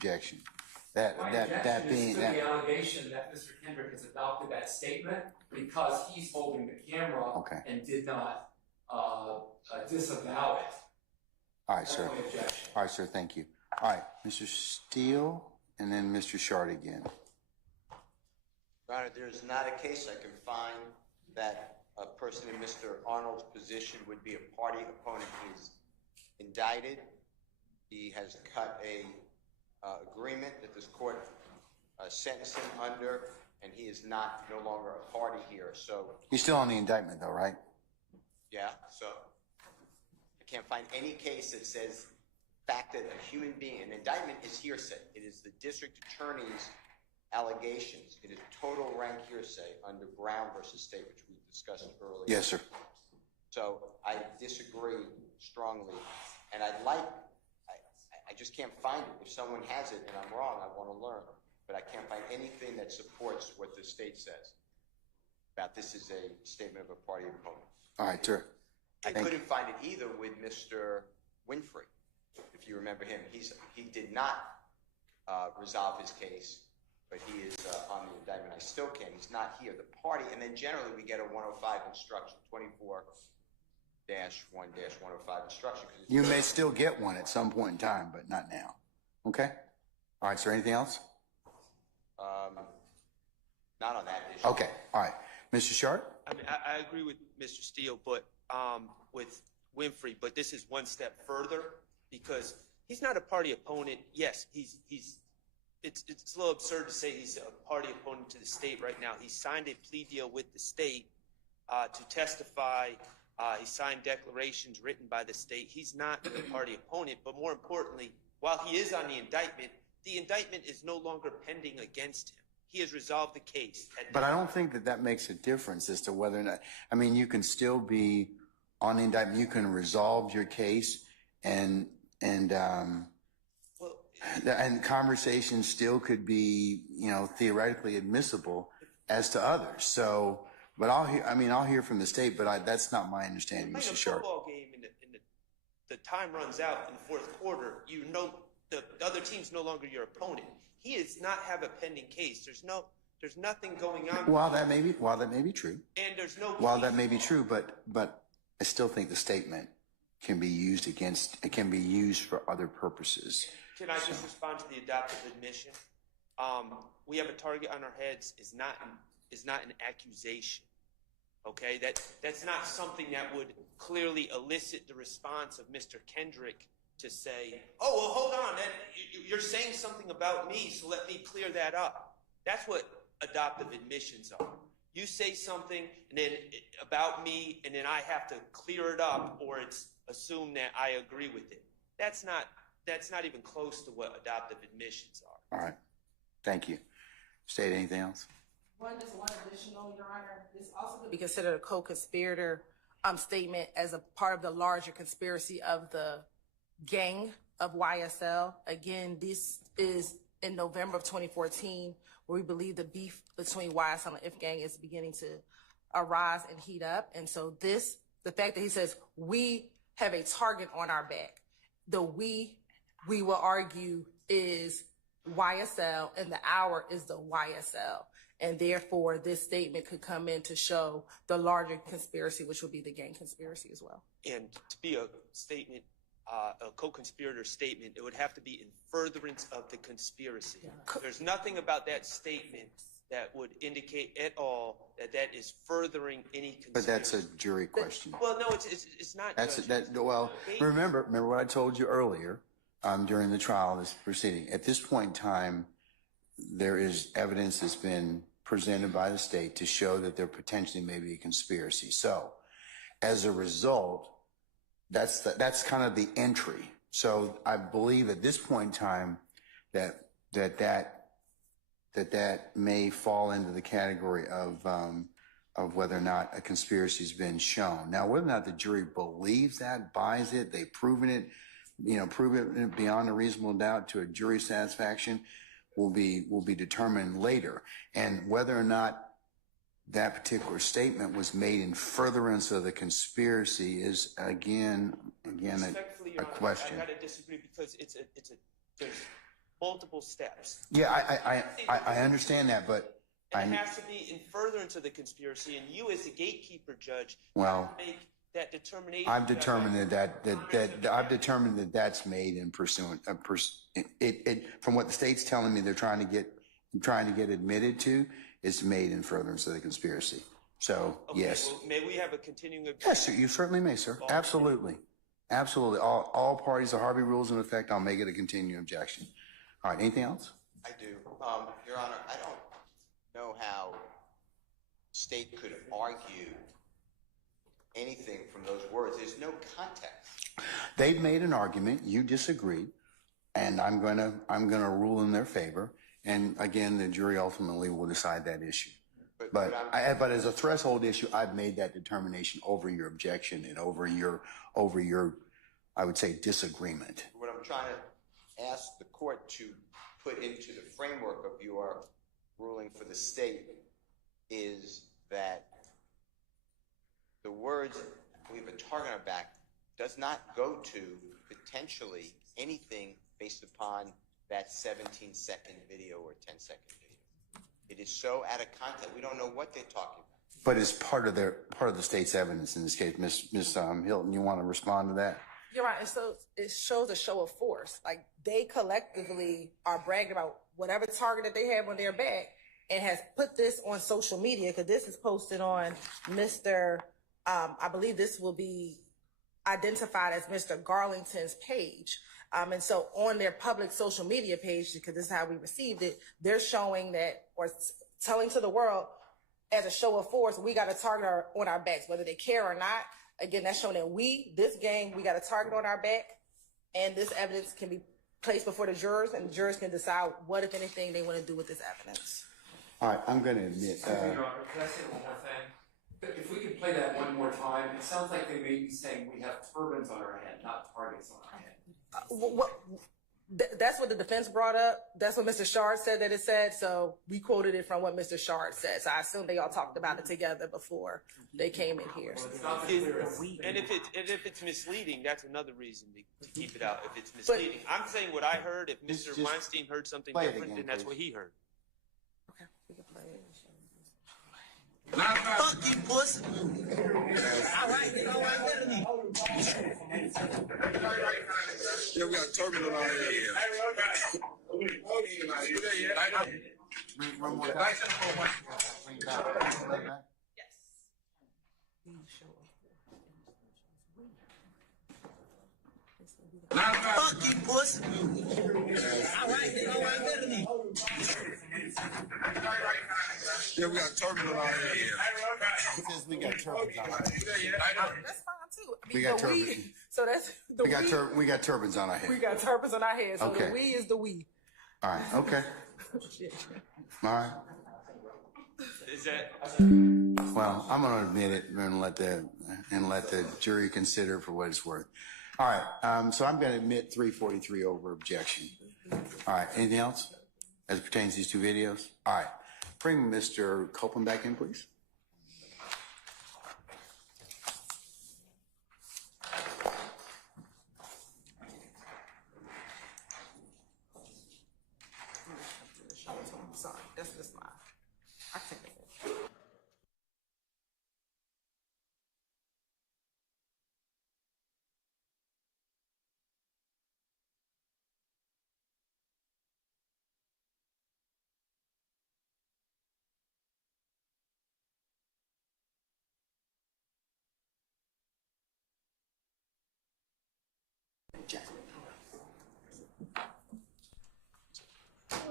objection? My objection is to the allegation that Mr. Kendrick has adopted that statement because he's holding the camera and did not disavow it. All right, sir. All right, sir. Thank you. All right, Mr. Steele, and then Mr. Shard again. Your Honor, there is not a case I can find that a person in Mr. Arnold's position would be a party opponent. He is indicted. He has cut a agreement that this court sentenced him under, and he is no longer a party here. So he's still on the indictment, though, right? Yeah. So I can't find any case that says the fact that a human being, an indictment is hearsay. It is the district attorney's allegations. It is total rank hearsay under Brown versus State, which we discussed earlier. Yes, sir. So I disagree strongly, and I just can't find it. If someone has it and I'm wrong, I want to learn. But I can't find anything that supports what the state says about this is a statement of a party opponent. All right, sir. I couldn't find it either with Mr. Winfrey, if you remember him. He did not resolve his case, but he is on the indictment. I still can't. He's not here. The party, and then generally we get a 105 instruction, 24-1-105 instruction. You may still get one at some point in time, but not now. Okay? All right, sir. Anything else? Not on that issue. Okay. All right. Mr. Shard? I mean, I agree with Mr. Steele, but with Winfrey, but this is one step further because he's not a party opponent. Yes, it's a little absurd to say he's a party opponent to the state right now. He signed a plea deal with the state to testify. He signed declarations written by the state. He's not a party opponent, but more importantly, while he is on the indictment is no longer pending against him. He has resolved the case. But I don't think that makes a difference as to whether or not, I mean, you can still be on the indictment. You can resolve your case and conversations still could be, theoretically admissible as to others. So, but I'll hear from the state, but that's not my understanding, Mr. Shard. In a football game, and the time runs out in the fourth quarter, the other team's no longer your opponent. He does not have a pending case. There's nothing going on. While that may be true. And there's no. While that may be true, but I still think the statement can be used for other purposes. Can I just respond to the adoptive admission? We have a target on our heads is not an accusation. Okay, that's not something that would clearly elicit the response of Mr. Kendrick to say, oh, well, hold on, you're saying something about me, so let me clear that up. That's what adoptive admissions are. You say something and then about me, and then I have to clear it up, or it's assumed that I agree with it. That's not even close to what adoptive admissions are. All right. Thank you. State anything else? One additional, Your Honor. This also could be considered a co-conspirator statement as a part of the larger conspiracy of the gang of YSL. Again, this is in November of 2014, where we believe the beef between YSL and If Gang is beginning to arise and heat up. And so the fact that he says, we have a target on our back, we will argue is YSL, and the hour is the YSL. And therefore, this statement could come in to show the larger conspiracy, which would be the gang conspiracy as well. And to be a statement, a co-conspirator statement, it would have to be in furtherance of the conspiracy. Yeah. There's nothing about that statement that would indicate at all that is furthering any conspiracy. But that's a jury question. Well, no, it's not. Remember what I told you earlier during the trial, this proceeding. At this point in time, there is evidence that's been presented by the state to show that there potentially may be a conspiracy. So, as a result, that's kind of the entry. So I believe at this point in time that may fall into the category of whether or not a conspiracy has been shown. Now, whether or not the jury believes that, buys it, they've proven it, proven it beyond a reasonable doubt to a jury satisfaction will be determined later. And whether or not that particular statement was made in furtherance of the conspiracy is again a question. I gotta disagree because multiple steps. Yeah, I understand that, but and it has to be in furtherance of the conspiracy, and you as the gatekeeper judge well, make that determination. I've determined that that's made in pursuant from what the state's telling me they're trying to get admitted to. It's made in furtherance of the conspiracy. So okay, yes. Well, may we have a continuing objection? Yes, sir, you certainly may, sir. Absolutely. Absolutely. All parties, the Harvey rules in effect. I'll make it a continuing objection. All right. Anything else? I do. Your Honor, I don't know how state could argue anything from those words. There's no context. They've made an argument. You disagree, and I'm gonna rule in their favor. And again, the jury ultimately will decide that issue. But as a threshold issue, I've made that determination over your objection and over your, I would say, disagreement. What I'm trying to ask the court to put into the framework of your ruling for the state is that the words "we have a target on our back" does not go to potentially anything based upon that 17-second video or 10-second video. It is so out of context. We don't know what they're talking about. But it's part of the state's evidence in this case. Ms. Hilton, you want to respond to that? You're right. And so it shows a show of force. Like they collectively are bragging about whatever target that they have on their back and has put this on social media because this is posted on Mr. I believe this will be identified as Mr. Garlington's page. And so on their public social media page, because this is how we received it, they're showing that or telling to the world as a show of force, we got a target on our backs, whether they care or not. Again, that's showing that this gang, we got a target on our back, and this evidence can be placed before the jurors, and the jurors can decide what, if anything, they want to do with this evidence. All right, I'm going to admit. Your Honor, can I say one more thing? If we could play that one more time, it sounds like they may be saying we have turbans on our head, not targets on our head. That's what the defense brought up. That's what Mr. Shard said that it said. So we quoted it from what Mr. Shard said. So I assume they all talked about it together before they came in here. And if it's misleading, that's another reason to keep it out. If it's misleading, I'm saying what I heard. If Mr. Weinstein heard something different, then that's what he heard. Okay, we can play it. Fuck you, pussy. All right. Yeah, we got a turbulent on here. Fuck you, pussy. All right. Yeah, we got turbulent on here. Because we got turbans on our head. That's fine too. I mean, we got turbans. So that's the we got turbans on our head. We got turbans on our head. So okay. The we is the we. All right. Okay. All right. Is that? Well, I'm going to admit it and let the jury consider for what it's worth. All right. So I'm going to admit 343 over objection. All right. Anything else as it pertains to these two videos? All right. Bring Mr. Copeland back in, please. Sorry, that's just mine. I take it.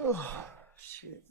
Oh, shit.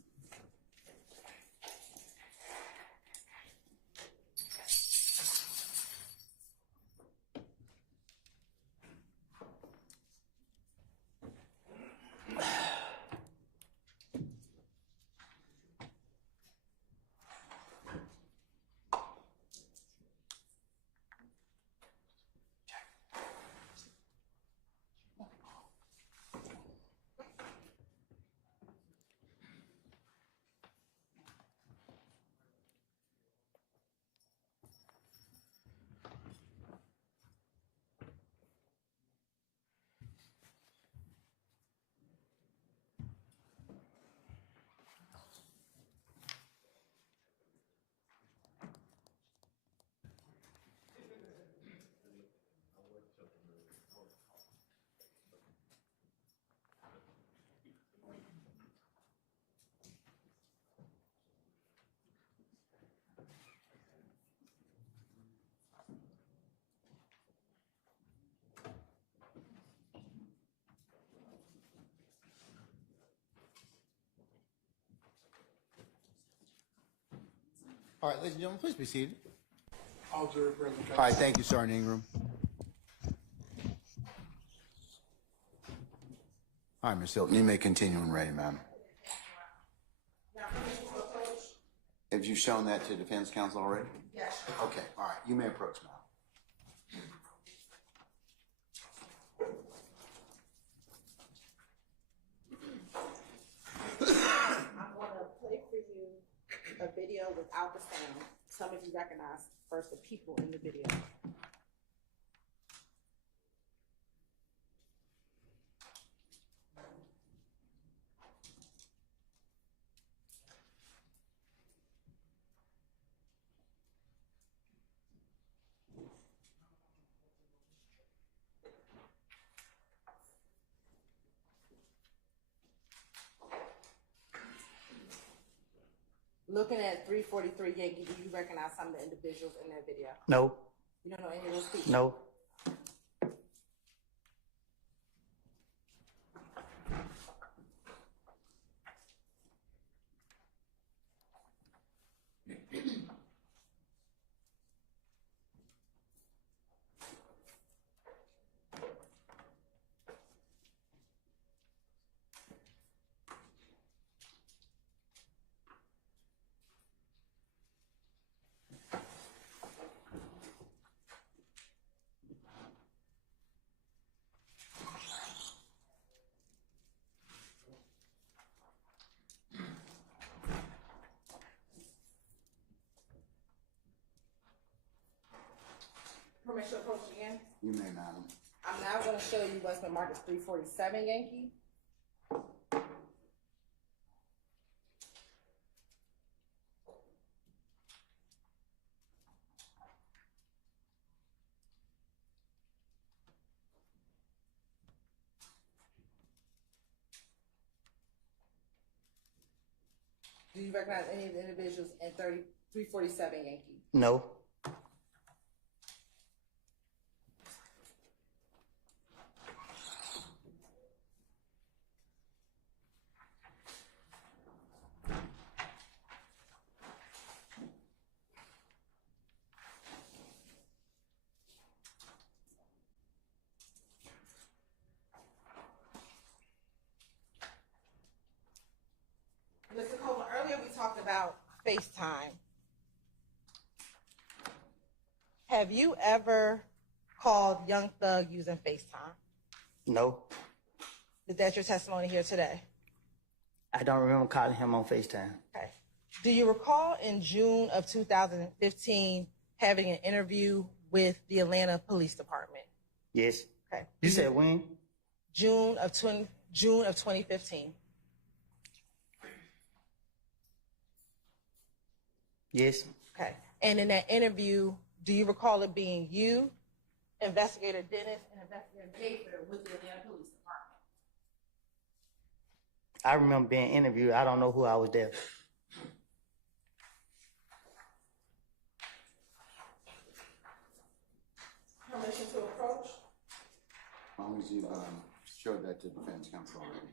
All right, ladies and gentlemen, please be seated. All jury present. All right, thank you, Sergeant Ingram. All right, Ms. Hilton, you may continue when ready, ma'am. Have you shown that to defense counsel already? Yes. Okay, all right, you may approach now. I'm going to play for you a video without the sound. Some of you recognize first the people in the video. Looking at 343 Yankee, do you recognize some of the individuals in that video? No. You don't know any of those people? No. Permission to approach again? You may, madam. I'm now going to show you what's been marked as 347 Yankee. Do you recognize any of the individuals in 347 Yankee? No. Mr. Coleman, earlier we talked about FaceTime. Have you ever called Young Thug using FaceTime? No. Is that your testimony here today? I don't remember calling him on FaceTime. Okay. Do you recall in June of 2015 having an interview with the Atlanta Police Department? Yes. Okay. You said when? June of 2015. Yes. Okay. And in that interview, do you recall it being you, Investigator Dennis, and Investigator Jeffery with the Atlanta Police Department? I remember being interviewed. I don't know who I was there. Permission to approach? As long as you've showed that to defense counsel already.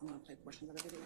I'm gonna play portions of the video.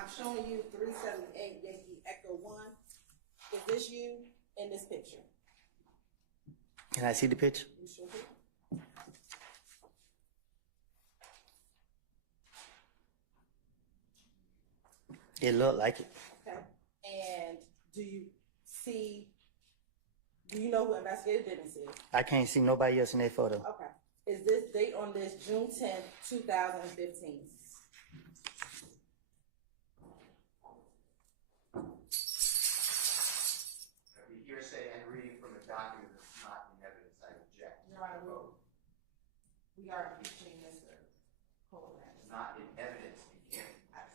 I'm showing you 378 Yankee Echo 1. Is this you in this picture? Can I see the picture? You sure do. It looked like it. Okay. And do you know who investigated didn't see it? I can't see nobody else in that photo. Okay. Is this date on this June 10th, 2015? Hearsay and reading from a document that's not in evidence, I object. Your Honor, we are impeaching Mr. Colbrand. It's not in evidence, it can't pass.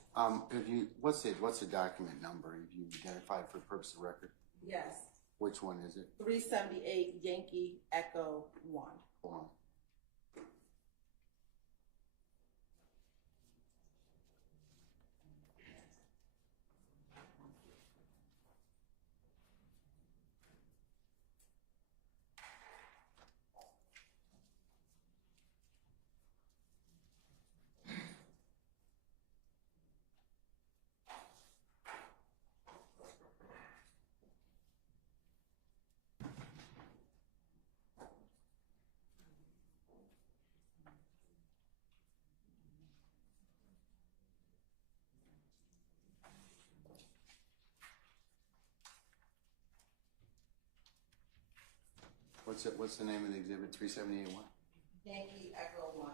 What's the document number? Have you identified for the purpose of the record? Yes. Which one is it? 378 Yankee Echo 1. Hold on. What's the name of the exhibit? 378 what? Yankee Echo 1.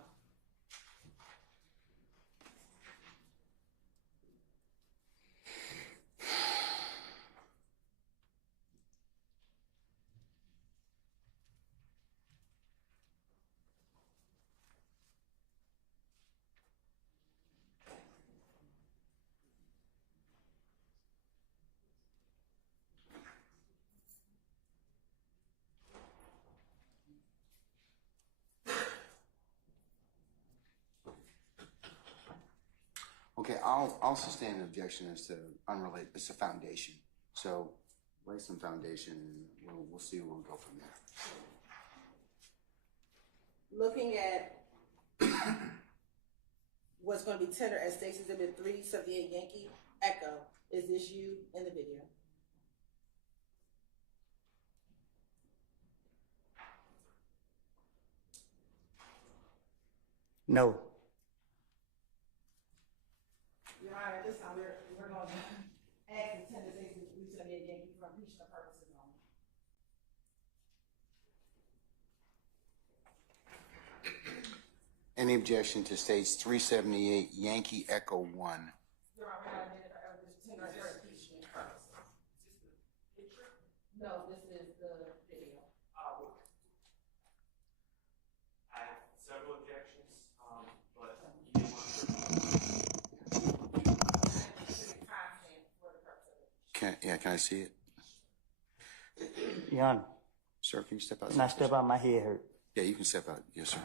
Okay, I'll sustain an objection as to unrelated. It's a foundation, so lay some foundation, and we'll see where we go from there. Looking at what's going to be tendered as State's Exhibit 378 Yankee Echo, is this you in the video? No. Your Honor, at this time we're going to ask the tender State's Exhibit 378 Yankee for impeachment purposes only. Any objection to states 378 Yankee Echo 1? Your Honor, we're not admitting for tender for impeachment purposes. Is this the picture? No, this is the video. I have several objections, but Can I see it? Your Honor, Sir, can you step out? can I step out? My head hurt. Yeah, you can step out. Yes, sir.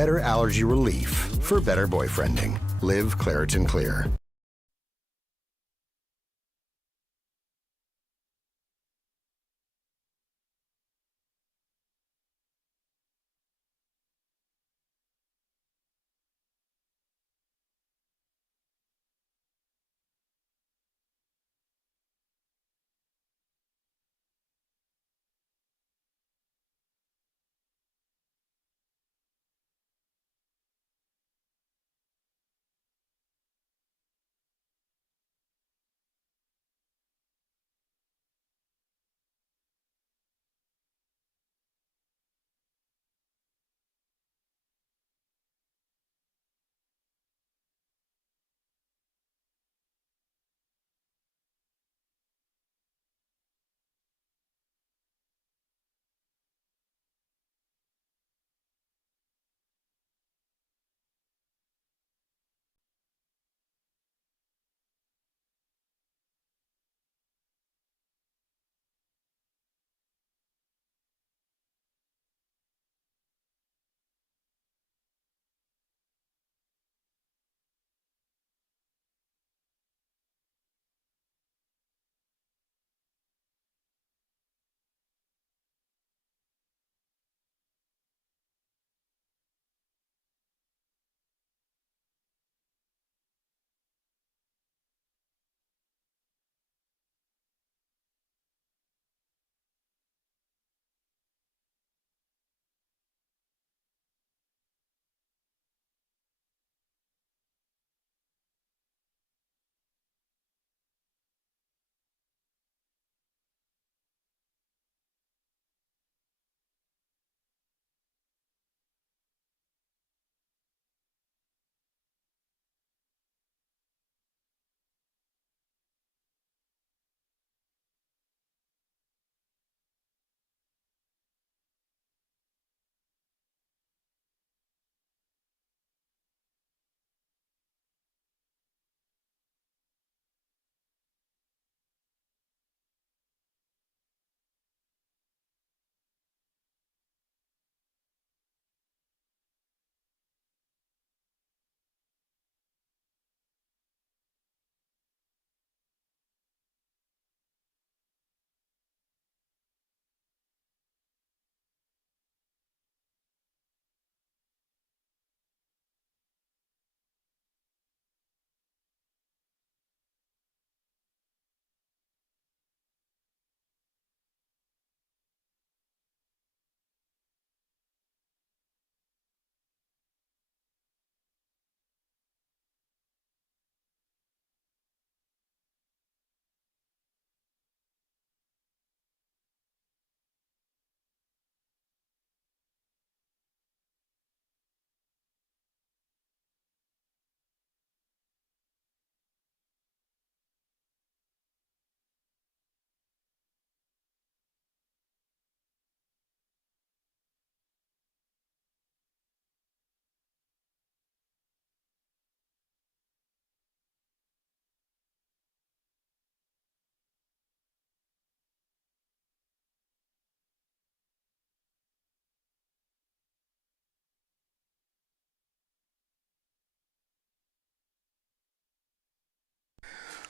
better allergy relief for better boyfriending. Live Claritin Clear.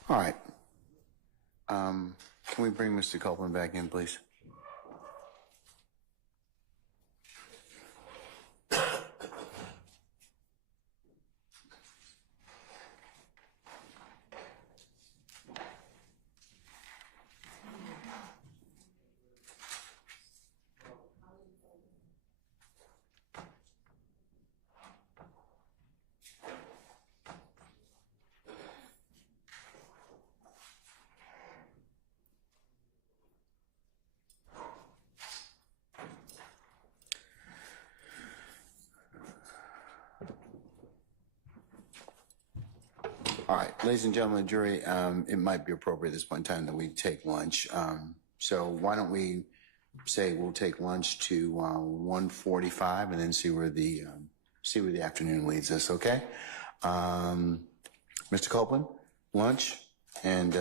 All right. Can we bring Mr. Copeland back in, please? All right, ladies and gentlemen of the jury, it might be appropriate at this point in time that we take lunch. So why don't we say we'll take lunch to 1:45 and then see where the afternoon leads us, okay? Mr. Copeland, lunch, and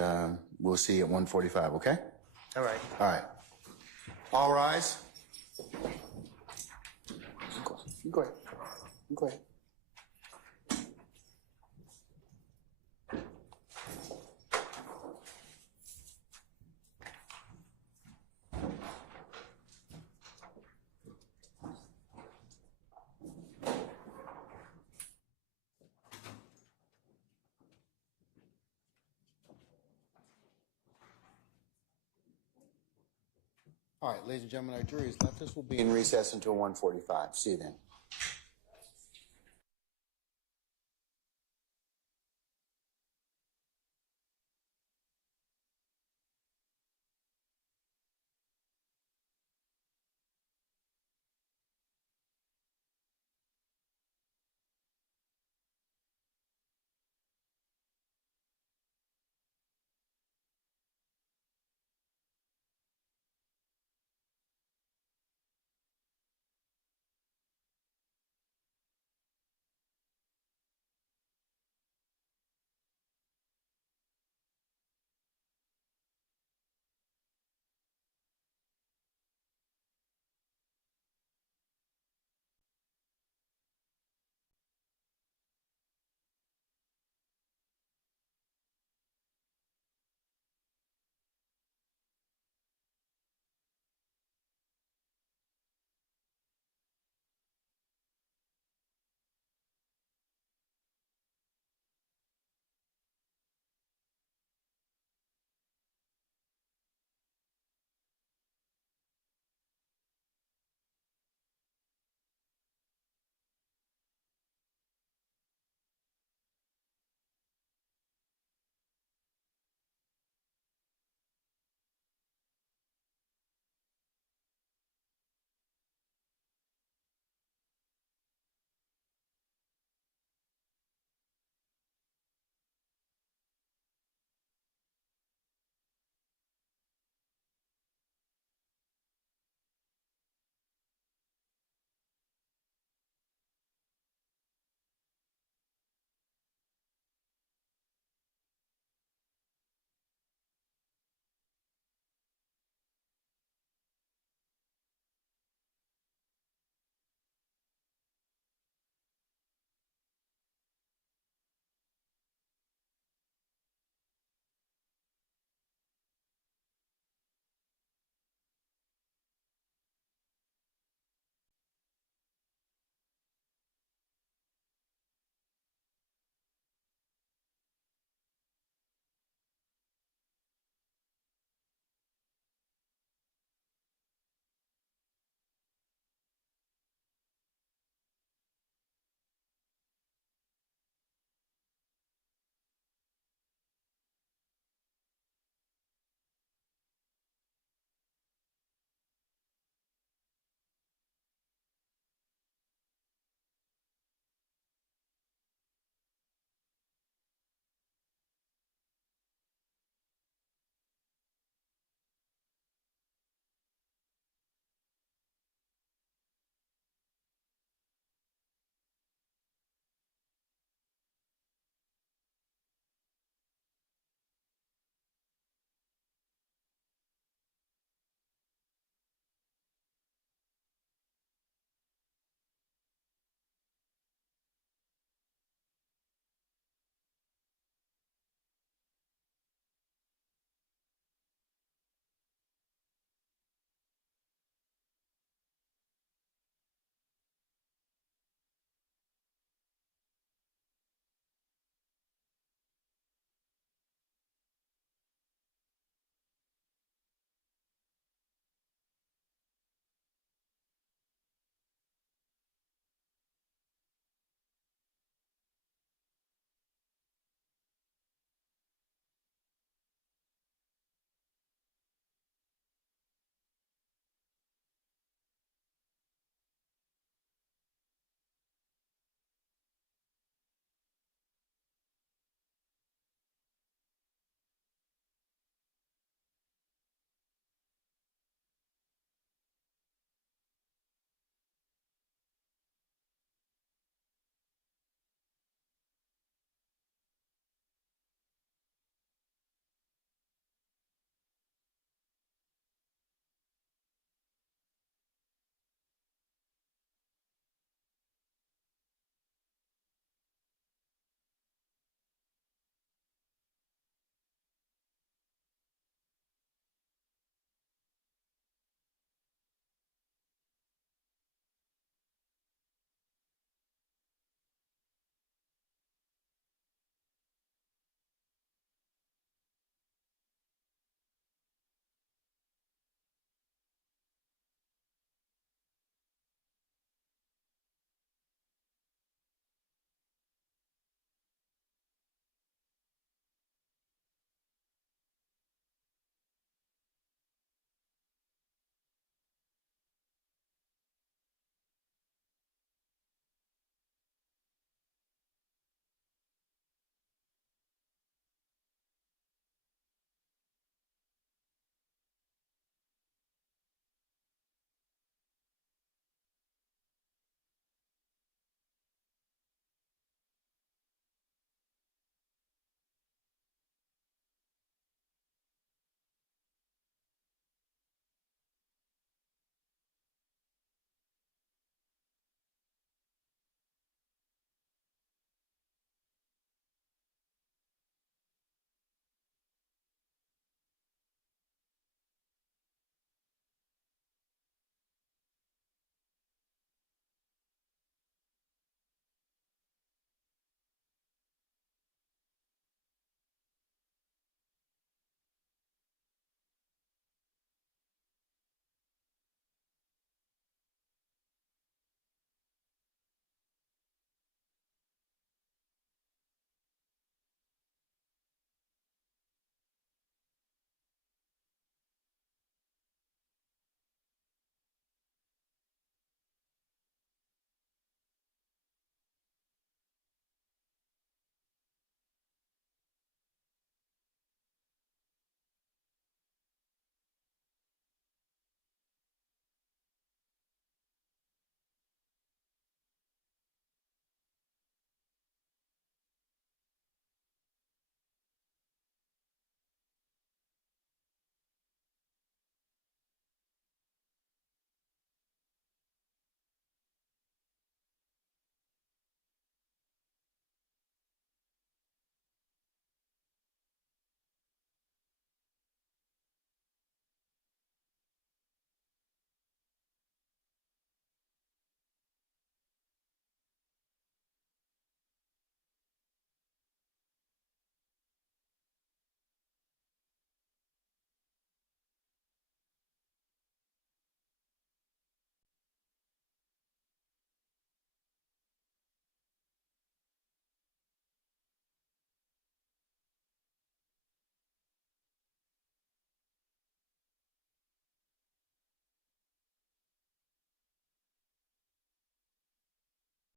we'll see you at 1:45, okay? All right. All right. All rise. Go ahead. Go ahead. All right, ladies and gentlemen, our jury has left us. We'll be in recess until 1:45. See you then.